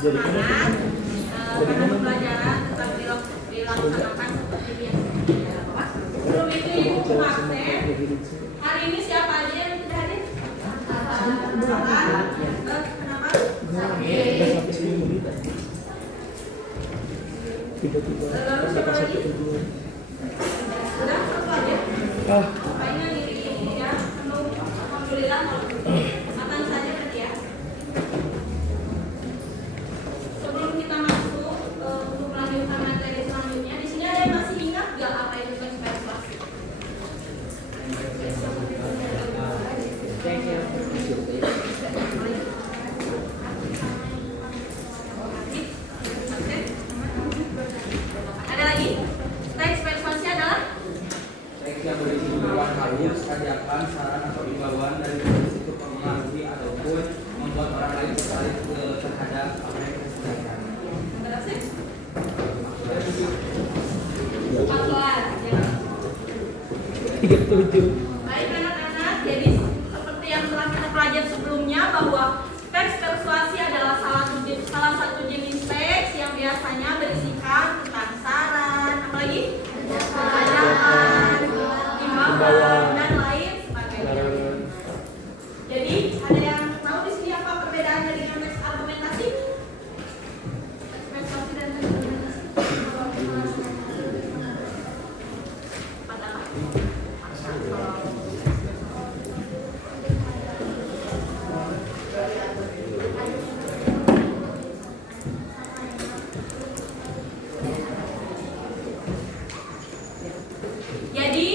semangat karena pembelajaran tetap dilaksanakan seperti biasa. Sebelum itu Ibu absen. Hari ini siapa aja yang tidak hadir? Kenapa? Tiba-tiba Siapa lagi? Sudah satu aja. Bapaknya diri ya, penuh. Alhamdulillah kalau makan saja berarti ya. Sebelum kita masuk untuk melanjutkan materi selanjutnya, di sini ada yang masih ingat nggak apa itu persuasi? Ada lagi? Teks persuasi adalah Teks yang berisi himbauan halus, ajakan, saran atau imbauan dari untuk mempengaruhi ataupun membuat orang lain tertarik terhadap apa yang kita sedangkan. berapa? 14 ya. 37. Baik anak-anak, jadi seperti yang telah kita pelajari sebelumnya bahwa teks persuasi adalah salah satu jenis teks yang biasanya berisikan tentang saran, apalagi ajakan, imbauan dan lain sebagainya. Jadi ada yang tahu di sini apa perbedaannya dengan teks argumentasi? Teks persuasi dan teks argumentasi. Padahal jadi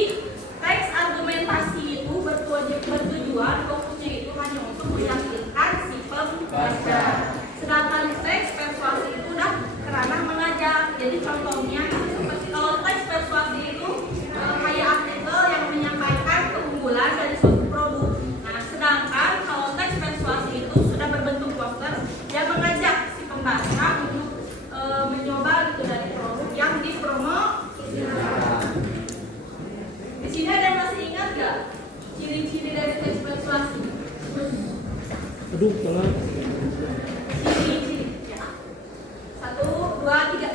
teks argumentasi itu bertujuan fokusnya itu hanya untuk meyakinkan si pembaca. Sedangkan teks persuasi itu udah kerana mengajak. Jadi contohnya seperti kalau teks persuasi itu kayak artikel yang menyampaikan keunggulan dari suatu produk. Nah, sedangkan kalau teks persuasi itu sudah berbentuk poster yang mengajak si pembaca untuk mencoba gitu dari produk yang dipromosikan. Di sini ada yang masih ingat nggak ciri-ciri dari teks persuasi? Aduh, jangan. Ciri-ciri ya. 1, 2, 3.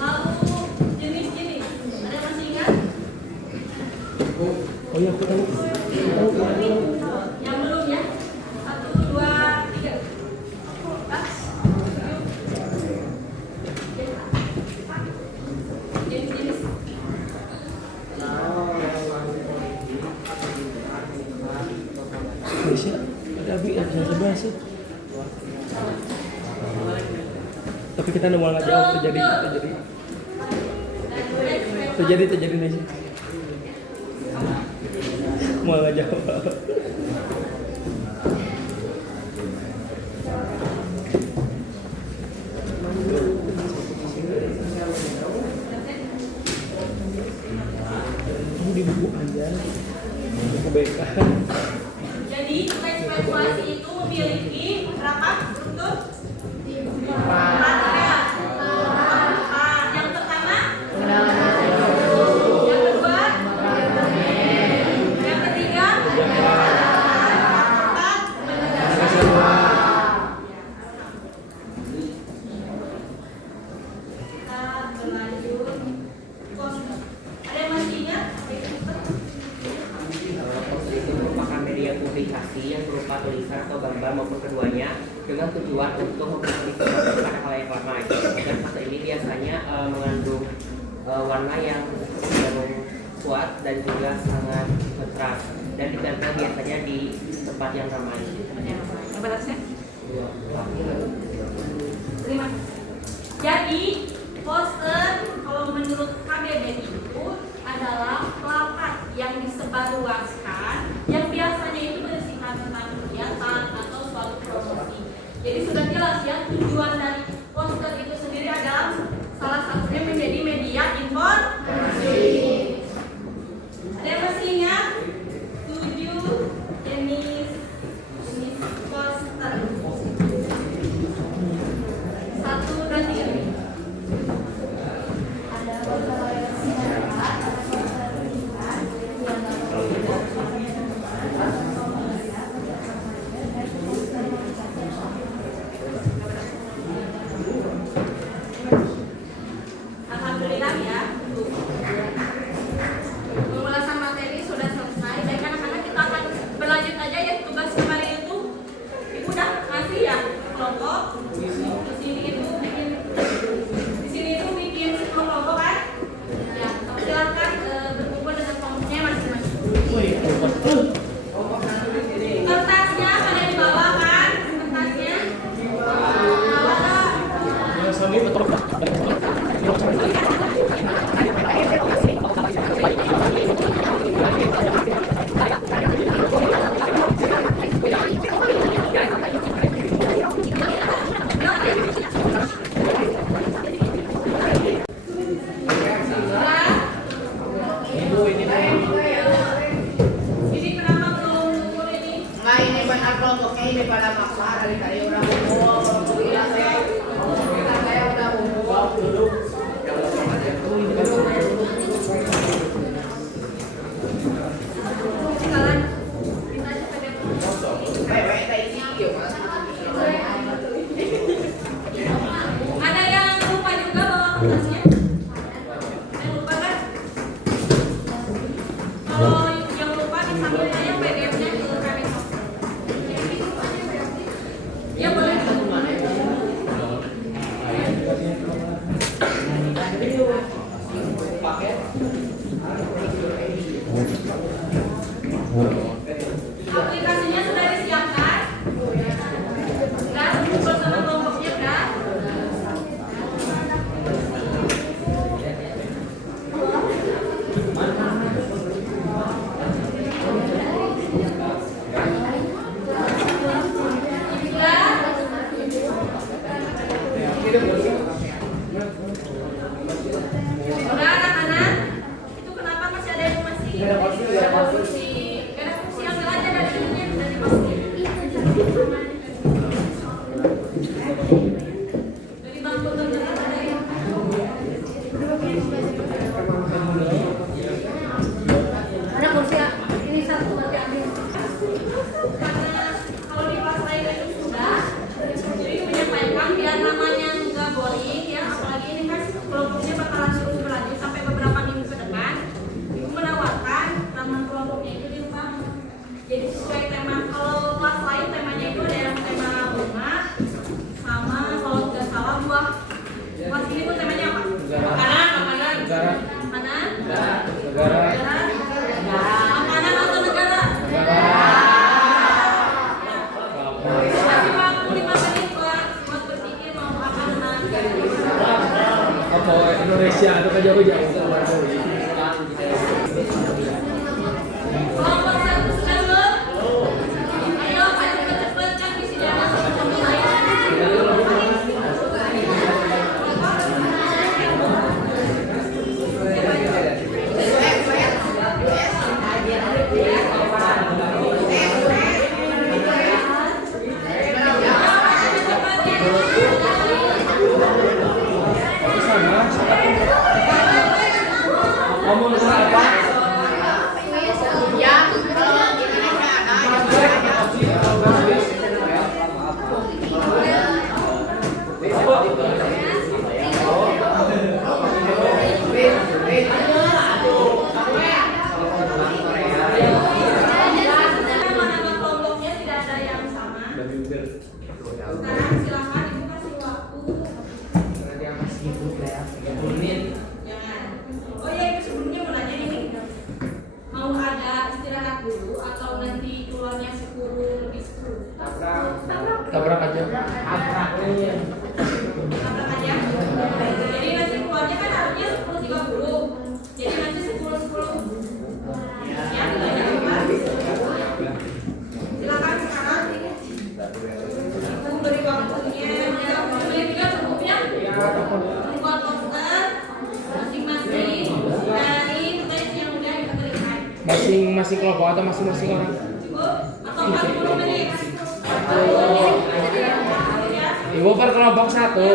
Lalu jenis-jenis, ada yang masih ingat? Oh iya, aku tahu. Yang belum ya? 1, 2, 3. Jenis-jenis. Bisa. Ada Abi yang bisa bahasa. Tapi kita mau nggak jawab terjadi nih sih. Mau nggak jawab. Kamu di buku aja. Buku BK. Jadi teks persuasi itu memiliki berapa struktur? 4 ya. 4. Yang pertama? Yang kedua? Yang ketiga? Yang keempat? Kita berlanjut. Ada yang masih ingat? Poster itu merupakan media publikasi yang berupa tulisan atau gambar maupun keduanya dengan tujuan untuk mempublikasikan hal yang ramai. Dan poster ini biasanya mengandung warna yang kuat dan juga sangat kontras dan ditempel biasanya di tempat yang ramai. Yang batasnya? Terima. Jadi poster kalau menurut KBBI itu adalah plakat yang disebarluaskan yang biasanya itu berisikan tentang kegiatan atau suatu promosi. Jadi sudah jelas ya tujuan dari poster itu sendiri adalah salah satunya menjadi media informasi. Ada yang masih ingat 7 jenis kelompok. Di sini itu bikin 10 kelompok kan? Ya, silakan berkumpul dengan kelompoknya masing-masing. Kertasnya pada dibawa kan? Kertasnya bawa nggak? Ini kenapa belum ngumpul ini? Nggak, ini benar kelompoknya ini pada maksa dari tadi udah ngumpul. Kita saya udah ngumpul. Sekarang kita aja pada Wewe tadi sih gimana? ada yang lupa juga bawa kertasnya? Yang lupa kan? Kalau yang lupa disambilin aja PDF-nya ke kami. Ya boleh. Aplikasinya sudah disiapkan? Sudah kumpul sama kelompoknya sudah? Udah anak-anak, itu kenapa masih ada yang masih? Gak ada kursi. Ambil aja dari sini, dari masjid. Dari bangku terdekat ada yang. Ada kursi ini satu nanti ambil. Karena kalau di kelas lain itu sudah, jadi menyampaikan biar namanya nggak boring ya, apalagi ini kan kelompoknya bakalan terus berlanjut sampai beberapa minggu ke depan. Ibu menawarkan nama kelompoknya itu dirubah. Jadi sesuai tema. Kalau kelas lain temanya itu ada yang tema bunga, sama kalau nggak salah buah. Kelas ini pun temanya apa? Makanan, makanan. Mana? Negara. Makanan atau negara? Kasih waktu 5 menit buat berpikir mau apa nanti. Apa Indonesia atau kan jauh-jauh? Kelompok satu sudah belum? Ayo cepet-cepet kan di sini ada kelompok lain. Ngomong apa? Ya, kalau di Indonesia ada. Nama kelompoknya tidak ada yang sama. Sekarang silakan ibu kasih waktu. Jangan. Oh ya, ibu sebelumnya mau nanya ini. Mau ada istirahat dulu atau nanti keluarnya 10 lebih 10? Tabrak aja. Tabrak aja. Jadi nanti keluarnya kan harusnya 10.30. Jadi nanti 10.10. Ya, tidak. Silakan sekarang. Ibu beri waktunya. Beri juga cukupnya. Membuat poster masing-masing dari tes yang udah kita berikan. Masing-masing kelompok atau masing-masing orang? Cukup? Atau 40 menit? Ibu per kelompok satu.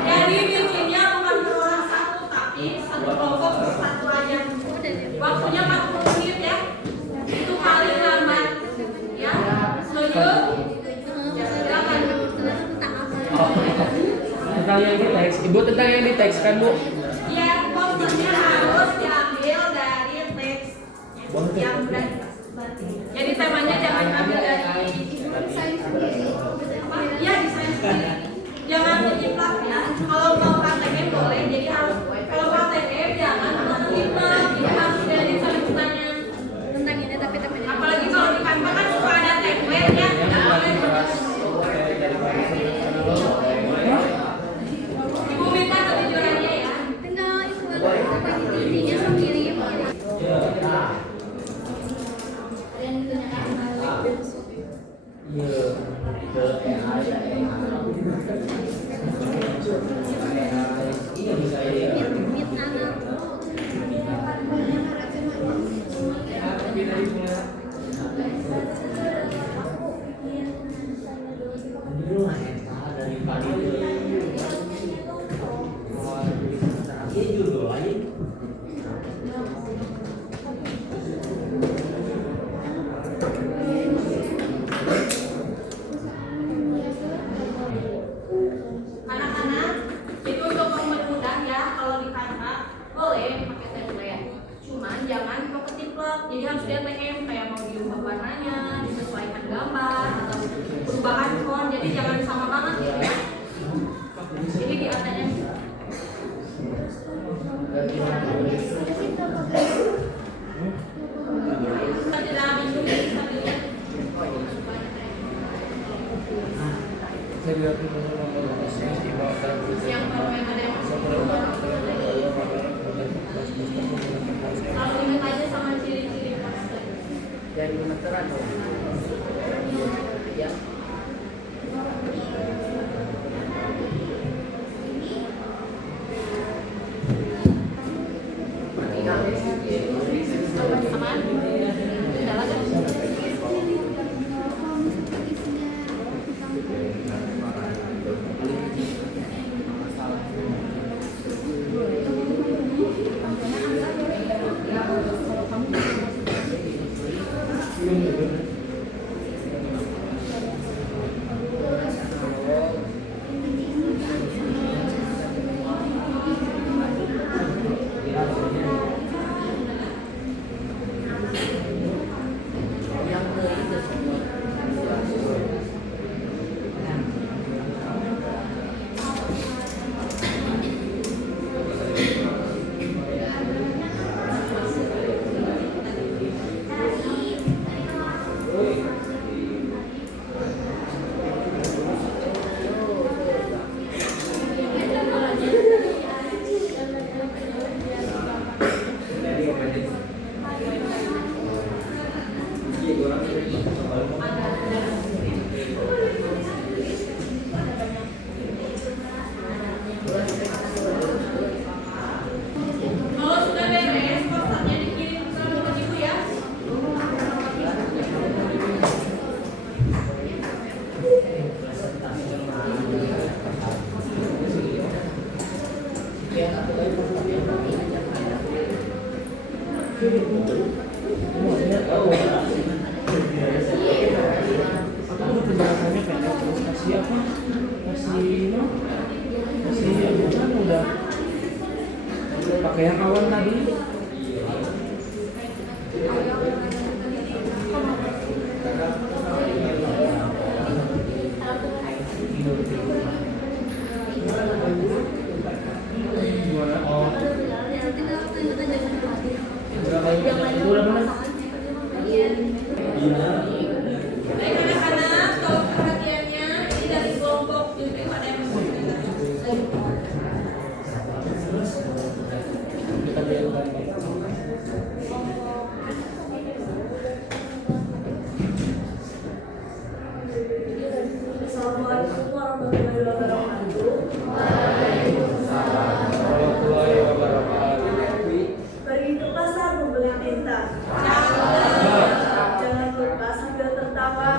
Jadi bikinnya bukan per orang satu, tapi satu kelompok satu aja. Waktunya 40 menit ya. Itu paling lambat. Ya, setuju? Ya, silakan. Tentang yang di teks. Ibu tentang yang di teks kan Bu? Ya, posternya harus diambil dari teks yang udah. Jadi temanya jangan ambil dari Anak-anak, itu untuk mempermudah ya kalau di kantor boleh pakai template. Cuman jangan keplek. Jadi harus di ATM kayak mau diubah warnanya, disesuaikan gambar atau perubahan font. Jadi jangan sama banget gitu ya. Ini di ATM. Tidak bingung bisa dilihat. Saya lihat dulu Yang kalau yang ada yang kalau ingat aja sama ciri-ciri poster. Jadi meteran dong. Ya. Aman? Jalan ya? Kalau sudah beres, posternya dikirim ke rumah ibu ya. penjelasannya pendek terus kasih apa? Kasih apa kan udah pakai yang awal tadi. Gimana? Oh. Udah mana? Baik anak-anak, tolong perhatiannya. Ini dari kelompok juga pada yang Kita lihat. Assalamualaikum warahmatullahi wabarakatuh. Warahmatullahi wabarakatuh. Pergi ke pasar membeli tinta. Jangan lupa sambil tertawa.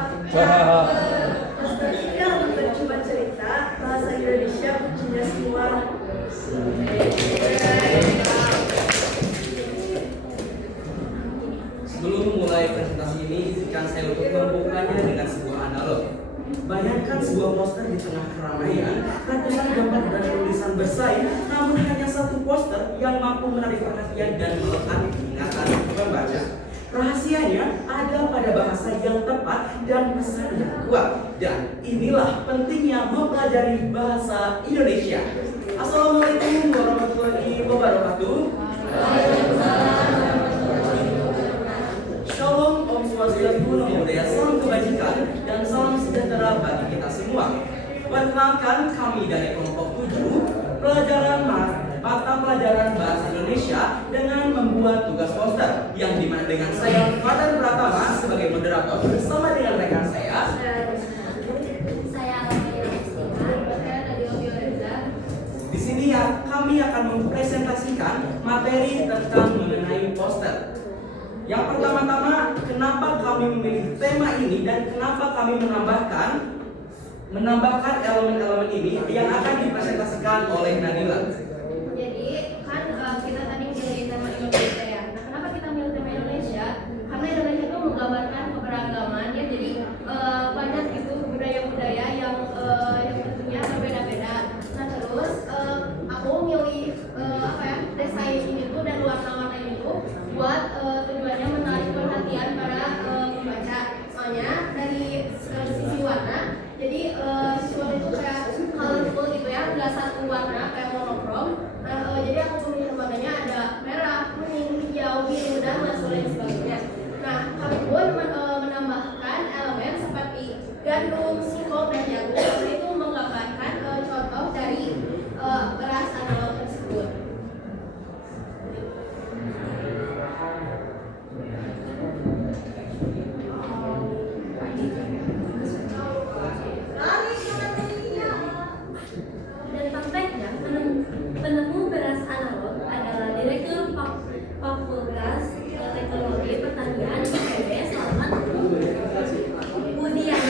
Nostalgia bukan cuma cerita, bahasa Indonesia kuncinya semua. Sebelum memulai presentasi ini, izinkan saya untuk membukanya dengan sebuah analog. Bayangkan sebuah poster di tengah keramaian, ratusan gambar dan tulisan bersaing, namun hanya satu poster yang mampu menarik perhatian dan melekat di ingatan pembaca. Rahasianya ada pada bahasa yang tepat dan pesan yang kuat. Dan inilah pentingnya mempelajari bahasa Indonesia. Assalamualaikum warahmatullahi wabarakatuh. Shalom, Om Swastiastu, Namo Buddhaya, salam kebajikan dan salam sejahtera bagi kita semua. Perkenalkan kami dari kelompok 7 mata pelajaran bahasa Indonesia dengan membuat tugas poster yang dimana dengan saya Fadlan Pratama sebagai moderator bersama dengan rekan saya Pertama-tama, kenapa kami memilih tema ini dan kenapa kami menambahkan elemen-elemen ini yang akan dipresentasikan oleh Nadila. Jadi kan kita tadi milih tema Indonesia ya. Nah, kenapa kita milih tema Indonesia? Karena Indonesia itu menggambarkan keberagaman ya. Jadi banyak gitu budaya-budaya yang tentunya berbeda-beda. Nah terus aku milih desain ini tuh dan warna-warna ini tuh buat tujuannya menarik perhatian para pembaca. Soalnya dari sisi warna, jadi visual itu kayak colorful gitu ya, nggak satu warna kayak monokrom. Nah, jadi aku pemilihan warnanya ada merah, kuning, hijau, biru, dan lain sebagainya. Nah, kami pun menambahkan elemen seperti gandum, singkong, dan jagung. Itu menggambarkan contoh dari beras analog tersebut. Dan fakta penemu beras analog adalah Direktur Fakultas Teknologi Pertanian IPB Selamat Budian.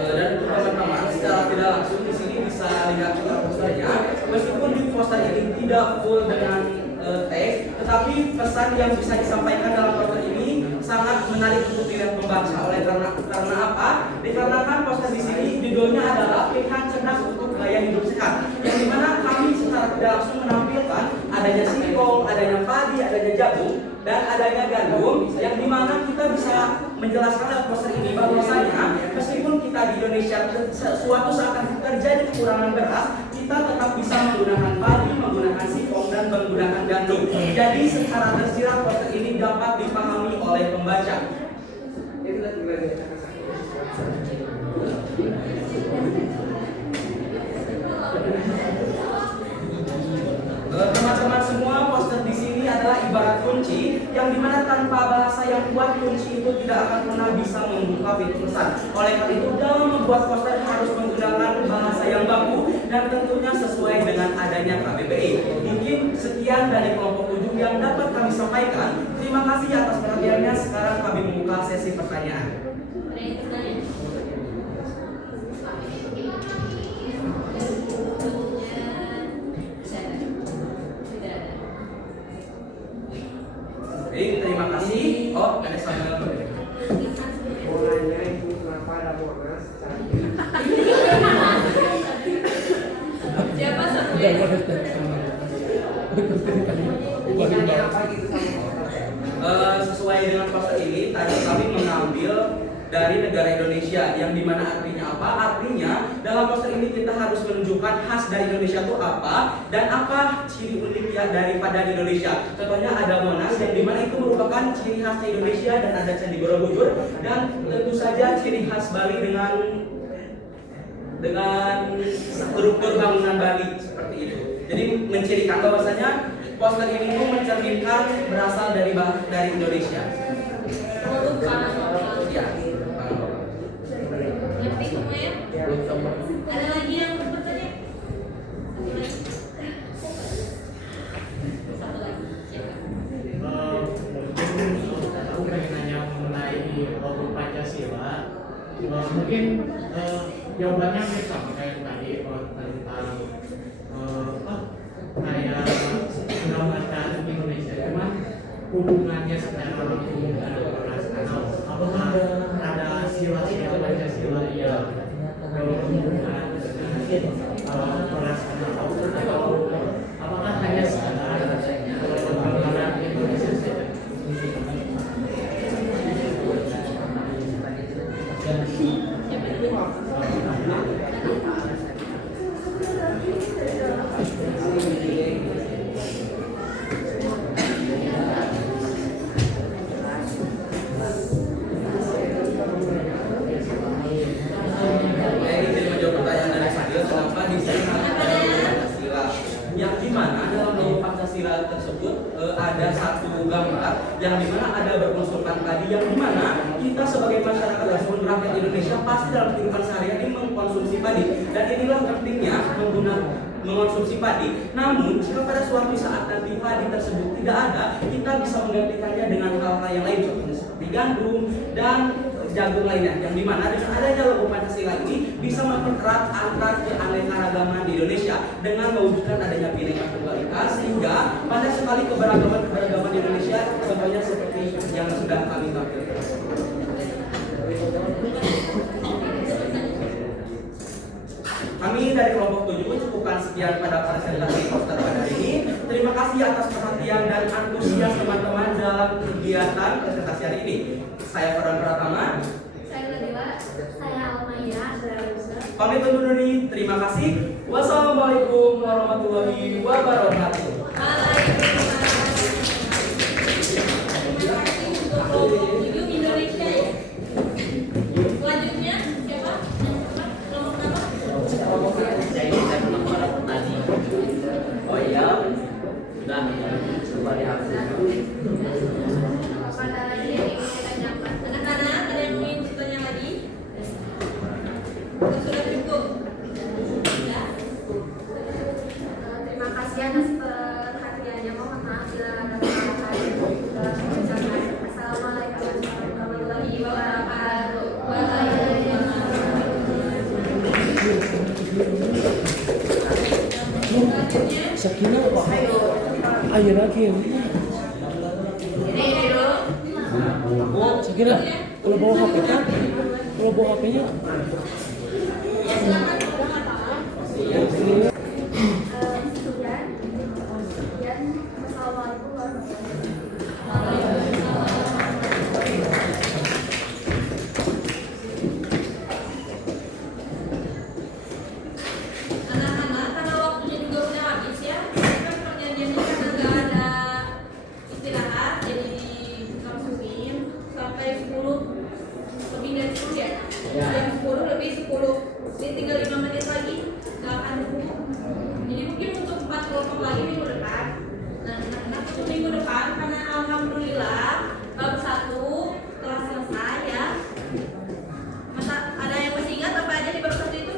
Dan untuk teman-teman secara tidak langsung di sini bisa lihat posternya. Meskipun di poster ini tidak full dengan teks, tetapi pesan yang bisa disampaikan dalam poster ini sangat menarik untuk dilihat membaca. Oleh karena apa? Dikarenakan poster di sini judulnya adalah pilihan cerdas untuk gaya hidup sehat, yang dimana kami secara tidak langsung menampilkan adanya singkong, adanya padi, adanya jagung, dan adanya gandum, yang dimana kita bisa menjelaskan dalam poster ini bahwasanya meskipun kita di Indonesia suatu saat akan terjadi kekurangan beras, kita tetap bisa menggunakan padi, menggunakan singkong, dan menggunakan gandum. Jadi secara tersirat poster ini dapat dipahami oleh pembaca. Teman-teman semua, poster di sini adalah ibarat kunci yang dimana tanpa bahasa yang kuat kunci itu tidak akan pernah bisa membuka pintu pesan. Oleh karena itu dalam membuat poster harus menggunakan bahasa yang baku dan tentunya sesuai dengan adanya KBBI. Mungkin sekian dari kelompok 7 yang dapat kami sampaikan. Terima kasih atas perhatiannya. Sekarang kami membuka sesi pertanyaan. Baik, terima kasih. Oh, ada sambil Mulanya itu kenapa ada Monas? Siapa semuanya? Hubungannya apa gitu sama sesuai dengan poster ini tadi kami mengambil dari negara Indonesia, yang dimana artinya apa? Artinya dalam poster ini kita harus menunjukkan khas dari Indonesia itu apa dan apa ciri unik ya daripada Indonesia. Contohnya ada Monas yang dimana itu merupakan ciri khasnya Indonesia, dan ada Candi Borobudur, dan tentu saja ciri khas Bali dengan struktur bangunan Bali seperti itu. Jadi mencirikan bahwasanya poster ini itu mencerminkan berasal dari Indonesia. Ya. Ngerti semuanya? Ada lagi yang bertanya? Satu lagi. Siapa? Aku pengen nanya mengenai logo Pancasila. Mungkin jawabannya mirip sama kayak tadi tentang kayak menggambarkan Indonesia, cuman hubungannya secara langsung dengan beras analog. Apakah ada sila-sila Pancasila yang berhubungan dengan beras analog, atau apakah hanya sekedar gambaran Indonesia saja? Ada satu gambar yang dimana ada berunsurkan tadi, yang dimana kita sebagai masyarakat ataupun rakyat Indonesia pasti dalam kehidupan sehari-hari mengkonsumsi padi, dan inilah pentingnya mengonsumsi padi. Namun jika pada suatu saat nanti padi tersebut tidak ada, kita bisa menggantikannya dengan hal-hal yang lain, contohnya seperti gandum dan jagung lainnya. Yang dimana dengan adanya logo Pancasila ini bisa mempererat antar keanekaragaman di Indonesia dengan mewujudkan adanya Bhinneka Tunggal Ika, sehingga banyak sekali keberagaman di Indonesia, contohnya seperti yang sudah kami tampilkan. Kami dari kelompok 7 cukupkan sekian pada presentasi poster pada hari ini. Terima kasih atas perhatian dan antusias teman-teman dalam kegiatan presentasi hari ini. Saya Farhan Pratama. Saya Nadila. Saya Almaya. Pamit undur diri. Terima kasih. Wassalamualaikum warahmatullahi wabarakatuh. Terima kasih untuk kelompok 7 Indonesia ya. Selanjutnya siapa? Kelompok apa? Oh iya, sudah kembali hasil. Apa ada lagi yang ingin ditanyakan? Anak-anak ada yang ingin ditanya lagi? Sudah cukup? Ya. Terima kasih atas perhatiannya. Mohon maaf bila ada kesalahan. Assalamualaikum warahmatullahi wabarakatuh. Sakinah apa? Ayo lagi. Sakinah, kalau bawa HP kan? Kalau bawa HP-nya? Ya silakan kalau ada masalah. Assalamualaikum warahmatullahi Anak-anak, karena waktunya juga udah habis ya. Kan perjanjiannya karena nggak ada istirahat, jadi dilaksumin sampai 10 lebih dari 10 ya. Jam 10 lebih 10. Jadi tinggal 5 menit lagi nggak akan cukup. Jadi mungkin untuk 4 kelompok lagi minggu depan. Nah, anak-anak untuk minggu depan karena alhamdulillah bab 1 telah selesai ya. Masa ada yang masih ingat apa aja di bab 1 itu?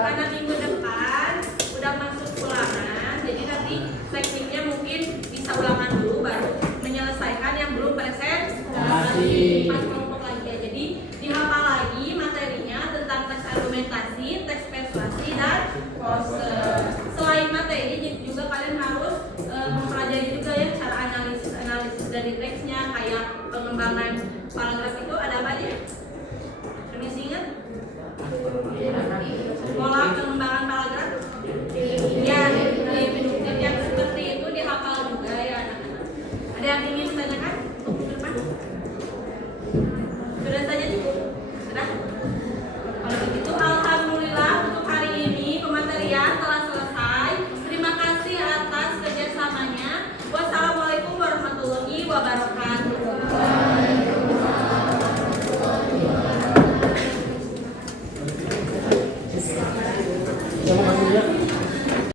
Karena minggu depan udah masuk ulangan, jadi nanti tekniknya mungkin bisa ulangan dulu baru menyelesaikan yang belum presentasi. Pas kelompok lagi ya. Jadi dihafal lagi materinya tentang teks argumentasi, teks persuasi dan poster. Selain materi juga kalian harus mempelajari juga ya cara analisis dari teksnya, kayak pengembangan paragraf itu ada apa aja? Permisi ingat? Pola pengembangan paragraf? Ya, induktif yang seperti itu dihafal juga ya anak-anak. Ada yang ingin ditanyakan untuk minggu depan? Sudah saja cukup? Sudah? Kalau begitu alhamdulillah untuk hari ini pematerian telah selesai. Terima kasih atas kerjasamanya. Wassalamualaikum warahmatullahi wabarakatuh. Sama kasih ya.